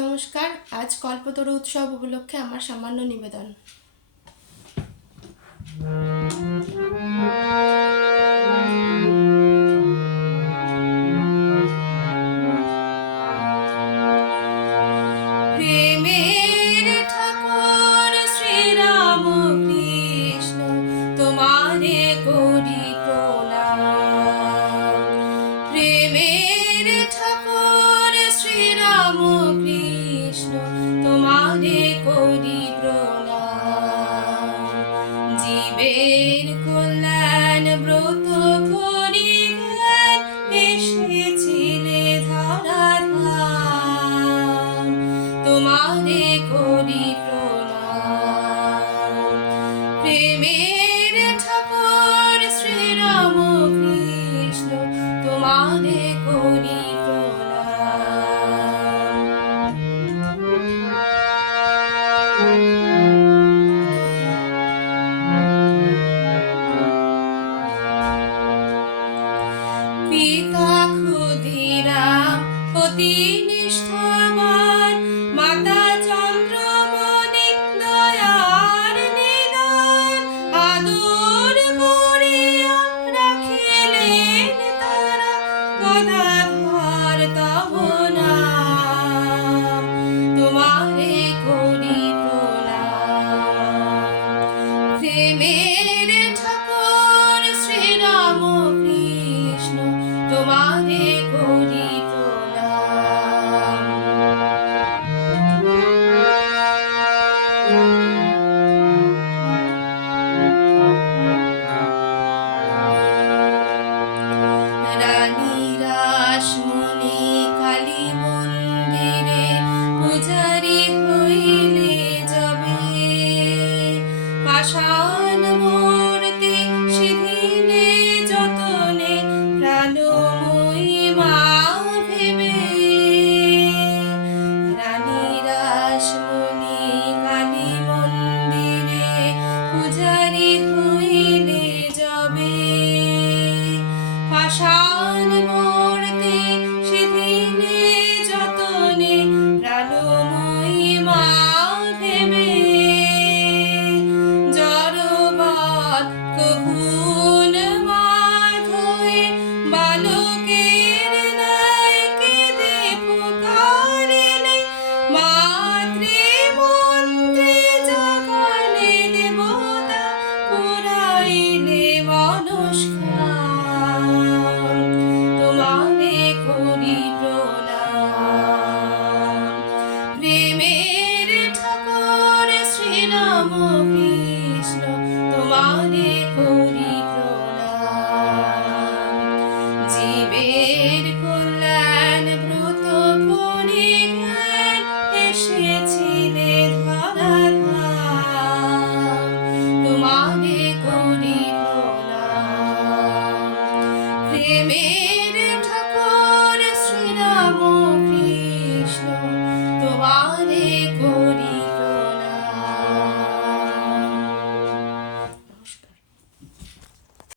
নমস্কার। আজ কল্পতরু উৎসব উপলক্ষে আমার সামান্য নিবেদন। প্রেমের ঠাকুর শ্রীরাম কৃষ্ণ, তোমারে করি প্রণাম। প্রেমের ঠাকুর শ্রীরাম কৃষ্ণ, তোমারে করি প্রণাম। জীবের কল্যাণ ব্রত করিবেন, এসেছিলে ধরাধাম, তোমারে করি প্রণাম। প্রেমের ঠাকুর শ্রীরাম কৃষ্ণ, তোমারে করি পিতা ক্ষুদিরাম অতি নিষ্ঠাবান, মাতা চন্দ্রমণি দয়ার নিদান, আদর করিয়া রাখিলেন তারা গদাধর তব নাম, তোমারে করি প্রণাম। প্রেমের ঠাকুর শ্রীরাম কৃষ্ণ, তোমারে করি প্রণাম। রানী রাসমণি কালী মন্দিরে পূজারি হইলে যাবে, পাষাণ মূর্তি সিধিলে যতনে প্রাণময়ী মা ভেবে। রানী রাসমণি কালী মন্দিরে পূজারি হইলে যাবে, পাষাণ মূর্তি সিধিলে যতনে প্রাণময়ী মা ভেবে। জড়বাদ কভুন মাধয়ে বালকের ন্যায় কেঁদে পুকারিলে, মাতৃমন্ত্রে জাগালে দেবতা পুরাইলে মনস্কাম, তোমারে করি প্রণাম। প্রেমের ঠাকুর শ্রীরাম কৃষ্ণ, তোমারে করি প্রণাম। জীবের